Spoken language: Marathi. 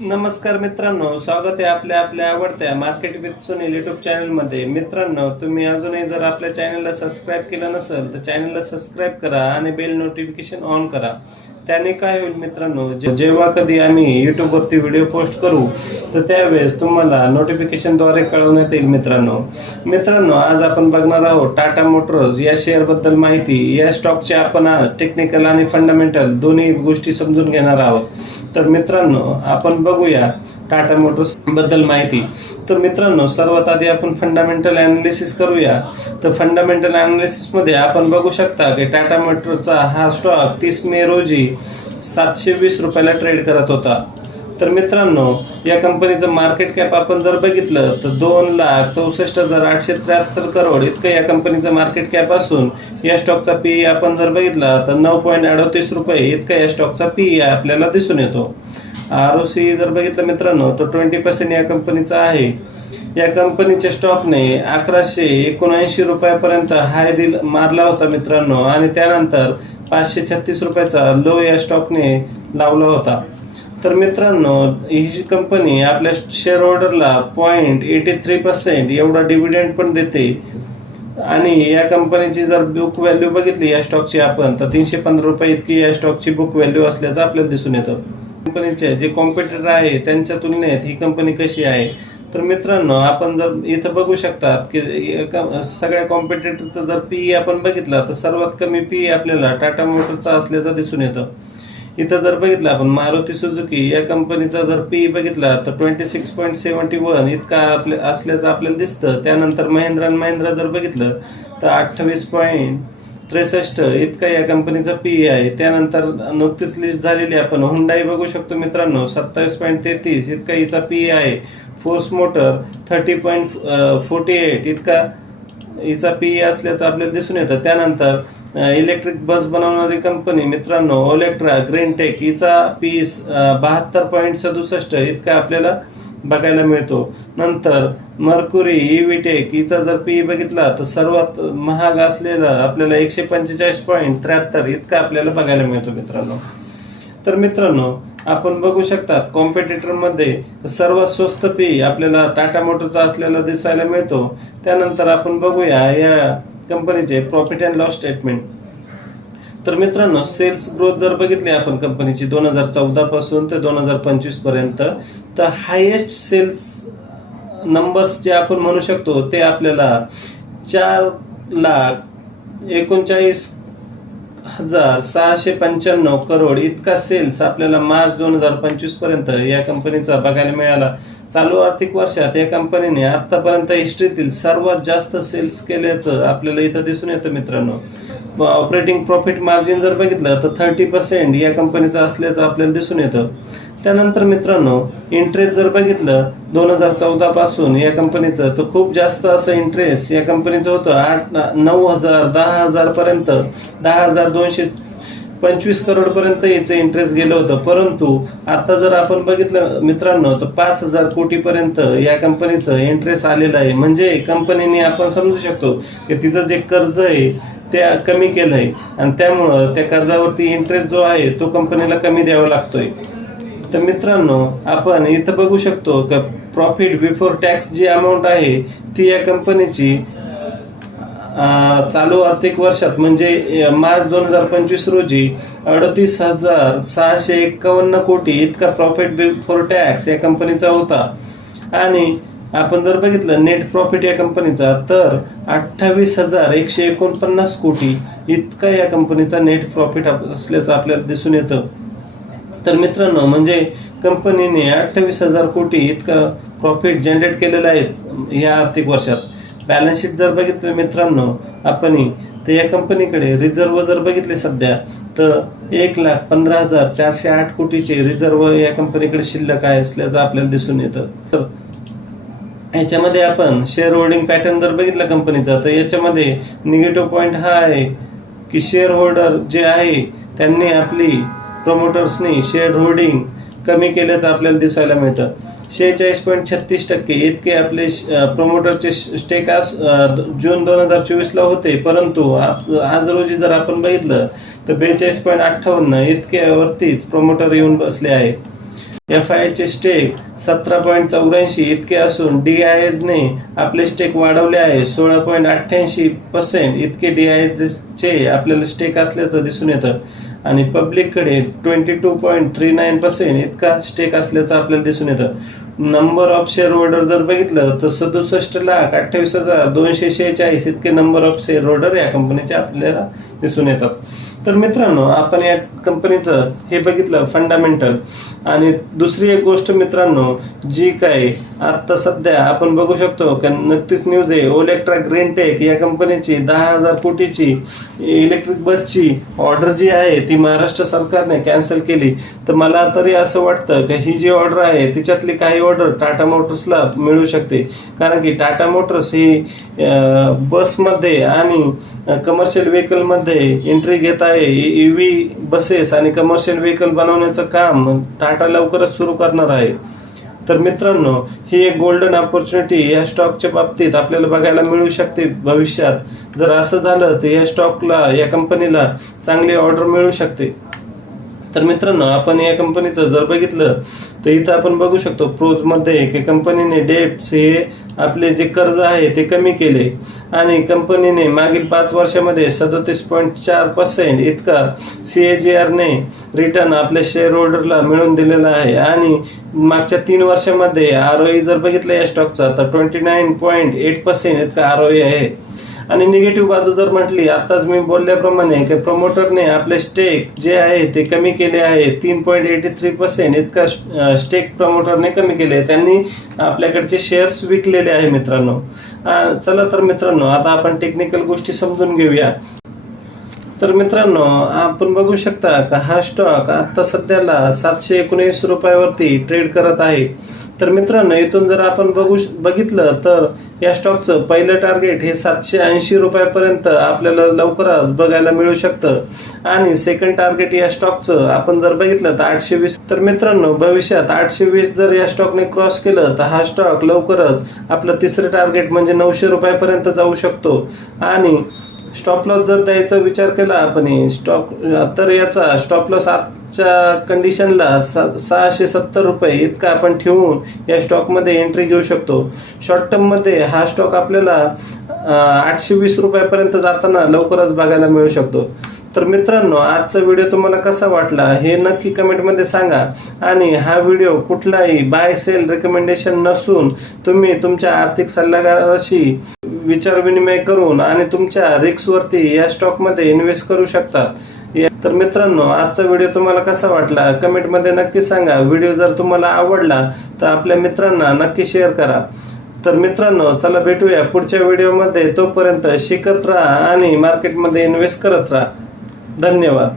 नमस्कार मित्रांनो, स्वागत आहे आपल्या आवडत्या market with Sunil YouTube channel मध्ये। मित्रांनो, तुम्ही अजूनही जर आपल्या चॅनलला सबस्क्राइब केलं नसेल तर चॅनलला सबस्क्राइब करा आणि बेल नोटिफिकेशन ऑन करा। त्याने काय होईल मित्रांनो, जेव्हा कधी आम्ही युट्यूब वरती व्हिडिओ पोस्ट करू तर त्यावेळेस तुम्हाला नोटिफिकेशन द्वारे कळवण्यात येईल। मित्रांनो आज आपण बघणार आहोत टाटा मोटर्स या शेअर बद्दल माहिती। या स्टॉकचे आपण आज टेक्निकल आणि फंडामेंटल दोन्ही गोष्टी समजून घेणार आहोत। तर मित्रांनो आपण बघूया टाटा मोटर्स बद्दल माहिती। तर मित्रांनो सर्वात आधी आपण फंडामेंटल एनालिसिस करूया। तर फंडामेंटल एनालिसिस मध्ये आपण बघू शकता की टाटा मोटर्सचा हा स्टॉक 30 मे रोजी 720 रुपयाला ट्रेड करत होता। तर मित्रांनो या कंपनीचं मार्केट कॅप आपण जर बघितलं तर 2,64,873 करोड इतकं या कंपनीचं मार्केट कॅप असून या स्टॉकचा पीई आपण जर बघितला तर 9.38 रुपये इतका या स्टॉकचा पीई आपल्याला दिसून येतो। आरओसी जर बघितलं मित्रांनो तर 20% या कंपनीचा आहे। या कंपनीच्या स्टॉकने 1179 रुपयापर्यंत हाय मारला होता मित्रांनो, आणि त्यानंतर 536 रुपयाचा लो या स्टॉकने लावला होता। तर मित्रांनो ही कंपनी आपल्या शेअर होल्डरला 0.83% एवढा डिव्हिडंड पण देते। आणि या कंपनीची जर बुक व्हॅल्यू बघितली या स्टॉकची आपण तर 315 रुपये इतकी या स्टॉकची बुक व्हॅल्यू असल्याचं आपल्याला दिसून येतं। कंपनीचे जे कॉम्पिटिटर आहे त्यांच्या तुलनेत ही कंपनी कशी आहे तर मित्रांनो आपण जर इथं बघू शकतात की सगळ्या कॉम्पिटिटरचा जर पीई आपण बघितला तर सर्वात कमी पीई आपल्याला टाटा मोटरचा असल्याचं दिसून येतं। इथं जर बघितलं आपण मारुती सुझुकी या कंपनीचा जर पीई बघितला तर 26.71 इतका असल्याचं आपल्याला दिसतं। त्यानंतर महिंद्रा अँड महिंद्रा जर बघितलं तर 28.63 इतका या कंपनीचा पीई आहे। त्यानंतर नुकतीच लिस्ट झालेली आपण हुंडाई बघू शकतो मित्रांनो, 27.33 इतका हिचा पीई आहे। फोर्स मोटर 30.48 इतका हिचा पीई असल्याचं आपल्याला दिसून येतं। त्यानंतर इलेक्ट्रिक बस बनवणारी कंपनी मित्रांनो ओलेक्ट्रा ग्रीनटेक हिचा पीई 72.67 इतका आपल्याला बघायला मिळतो। नंतर मर्क्युरी ईव्हीटेक हिचा जर पीई बघितला तर सर्वात महाग असलेला आपल्याला 145.73 इतका आपल्याला बघायला मिळतो मित्रांनो। तर मित्रांनो आपण बघू शकतात कॉम्पिटिटर मध्ये सर्वात स्वस्त पीई आपल्याला टाटा मोटरचा असलेला दिसायला मिळतो। त्यानंतर आपण बघूया या कंपनीचे प्रॉफिट अँड लॉस स्टेटमेंट। तर मित्रांनो सेल्स ग्रोथ जर बघितली आपण कंपनीची 2014 पासून ते 2025 पर्यंत तर हायेस्ट सेल्स नंबर्स जे आपण म्हणू शकतो ते आपल्याला 4,39,695 करोड इतका सेल्स आपल्याला मार्च 2025 पर्यंत या कंपनीचा बघायला मिळाला। चालू आर्थिक वर्षात या कंपनीने आतापर्यंत हिस्ट्रीतील सर्वात जास्त सेल्स केल्याचं आपल्याला इथं दिसून येतं मित्रांनो। ऑपरेटिंग प्रॉफिट मार्जिन जर बघितलं तर 30% या कंपनीचं असल्याचं आपल्याला दिसून येतं। त्यानंतर मित्रांनो इंटरेस्ट जर बघितलं 2014 पासून या कंपनीचं तर खूप जास्त असं इंटरेस्ट या कंपनीचं होतं। 9,000 10,000 पर्यंत 10,225 करोड पर्यंत याचं इंटरेस्ट गेलं होतं। परंतु आता जर आपण बघितलं मित्रांनो तर 5,000 कोटी पर्यंत या कंपनीचं इंटरेस्ट आलेलं आहे। म्हणजे कंपनीने आपण समजू शकतो की तिचं जे कर्ज आहे ते कमी केलंय आणि त्यामुळं त्या कर्जावरती इंटरेस्ट जो आहे तो कंपनीला कमी द्यावा लागतोय। तर मित्रांनो आपण इथं बघू शकतो की प्रॉफिट बिफोर टॅक्स जी अमाऊंट आहे ती या कंपनीची चालू आर्थिक वर्षात म्हणजे मार्च 2025 रोजी 38,651 कोटी इतका प्रॉफिट बिफोर टॅक्स या कंपनीचा होता। आणि आपण जर बघितलं नेट प्रॉफिट या कंपनीचा तर 28,149 कोटी इतका या कंपनीचा नेट प्रॉफिट असल्याचं आपल्याला दिसून येतं। तर मित्रांनो म्हणजे कंपनीने 28,000 कोटी इतका प्रॉफिट जनरेट केलेला आहे या आर्थिक वर्षात। बॅलन्स शीट जर बघितलं मित्रांनो आपण तर या कंपनीकडे रिझर्व जर बघितले सध्या तर 1,15,408 कोटीचे रिझर्व या कंपनीकडे शिल्लक आहे असल्याचं आपल्याला दिसून येतं। तर याच्यामध्ये आपण शेअर होल्डिंग पॅटर्न जर बघितला कंपनीचा तर याच्यामध्ये निगेटिव्ह पॉइंट हा आहे की शेअर होल्डर जे आहे त्यांनी आपली प्रमोटर्सनी शेअर होल्डिंग कमी केल्याचं आपल्याला दिसायला मिळतं। 46.36% इतके आपले प्रमोटरचे स्टेक आज जून 2024 ला होते। परंतु आज रोजी जर आपण बघितलं तर 42.58 इतके वरतीच प्रमोटर येऊन बसले आहे। FII चे स्टेक 17.84 इतके असून DISने आपले स्टेक वाढवले आहे. 16.88% इतके DIS चे आपल्याला स्टेक असल्याचं दिसून येतं आणि पब्लिककडे 22.39% इतका स्टेक असल्याचं आपल्याला दिसून येतं. नंबर ऑफ शेअर होल्डर जर बघितलं तर 67,28,246 इतके नंबर ऑफ शेअर होल्डर या कंपनीचे आपल्याला दिसून येतात. तर मित्रांनो, आपण या कंपनीचं हे बघितलं फंडामेंटल. आणि दुसरी एक गोष्ट मित्रांनो, जी काय आता सध्या आपण बघू शकतो की नक्कीच न्यूज आहे, ओलेक्ट्रा ग्रीनटेक या कंपनीची 10,000 कोटीची इलेक्ट्रिक बसची ऑर्डर जी आहे ती महाराष्ट्र सरकारने कॅन्सल केली. तर मला तरी असं वाटतं की ही जी ऑर्डर आहे तिच्यातली काही ऑर्डर टाटा मोटर्सला मिळू शकते, कारण की टाटा मोटर्स ही बसमध्ये आणि कमर्शियल व्हेकलमध्ये एंट्री घेत आहे. EV बसेस आणि कमर्शियल व्हेकल बनवण्याचं काम टाटा लवकरच सुरू करणार आहे. तर मित्रांनो, ही एक गोल्डन ऑपॉर्च्युनिटी या स्टॉकच्या बाबतीत आपल्याला बघायला मिळू शकते भविष्यात. जर असं झालं तर या स्टॉकला, या कंपनीला चांगली ऑर्डर मिळू शकते. तर मित्रांनो, आपण या कंपनीचं जर बघितलं तर इथं आपण बघू शकतो प्रोजमध्ये की कंपनीने डेट्स हे आपले जे कर्ज आहे ते कमी केले आणि कंपनीने मागील 5 वर्षामध्ये 37.4% इतका CAGRने रिटर्न आपल्या शेअर होल्डरला मिळवून दिलेला आहे. आणि मागच्या 3 वर्षामध्ये ROE जर बघितलं या स्टॉकचा तर 29.8% इतका ROE आहे. आणि निगेटिव्ह बाजू जर म्हटली, आताच मी बोलल्याप्रमाणे की प्रमोटरने आपले स्टेक जे आहे ते कमी केले आहे. 3.83% इतका स्टेक प्रमोटरने कमी केले. त्यांनी आपल्याकडचे शेअर्स विकलेले आहे मित्रांनो. चला तर मित्रांनो, आता आपण टेक्निकल गोष्टी समजून घेऊया. तर मित्रांनो, आपण बघू शकता का हा स्टॉक आता सध्याला 719 रुपयावरती ट्रेड करत आहे. तर मित्रांनो, इथून जर आपण बघितलं तर या स्टॉकचं पहिलं टार्गेट हे 780 रुपयापर्यंत आपल्याला लवकरच बघायला मिळू शकतं आणि सेकंड टार्गेट या स्टॉकचं आपण जर बघितलं तर 820. तर मित्रांनो, भविष्यात 820 जर या स्टॉकने क्रॉस केलं तर हा स्टॉक लवकरच आपलं तिसरं टार्गेट म्हणजे 900 रुपयापर्यंत जाऊ शकतो. आणि स्टॉप लॉस जर द्यायचा विचार केला आपण स्टॉक, तर याचा स्टॉप लॉस आजच्या कंडिशनला 670 रुपये इतका आपण ठेवून या स्टॉकमध्ये एंट्री घेऊ शकतो. शॉर्ट टर्म मध्ये हा स्टॉक आपल्याला 820 रुपयापर्यंत जाताना लवकरच बघायला मिळू शकतो. तर मित्रांनो, आजचा व्हिडिओ तुम्हाला कसा वाटला हे नक्की कमेंटमध्ये सांगा. आणि हा व्हिडिओ कुठलाही बाय सेल रिकमेंडेशन नसून तुम्ही तुमच्या आर्थिक सल्लागाराशी विचार विनिमय करून आणि तुमच्या रिस्कवरती या स्टॉकमध्ये इन्व्हेस्ट करू शकता. तर मित्रांनो, आजचा व्हिडिओ तुम्हाला कसा वाटला कमेंटमध्ये नक्की सांगा. व्हिडिओ जर तुम्हाला आवडला तर आपल्या मित्रांना नक्की शेअर करा. तर मित्रांनो, चला भेटूया पुढच्या व्हिडिओमध्ये. तोपर्यंत शिकत राहा आणि मार्केटमध्ये इन्व्हेस्ट करत राहा. धन्यवाद.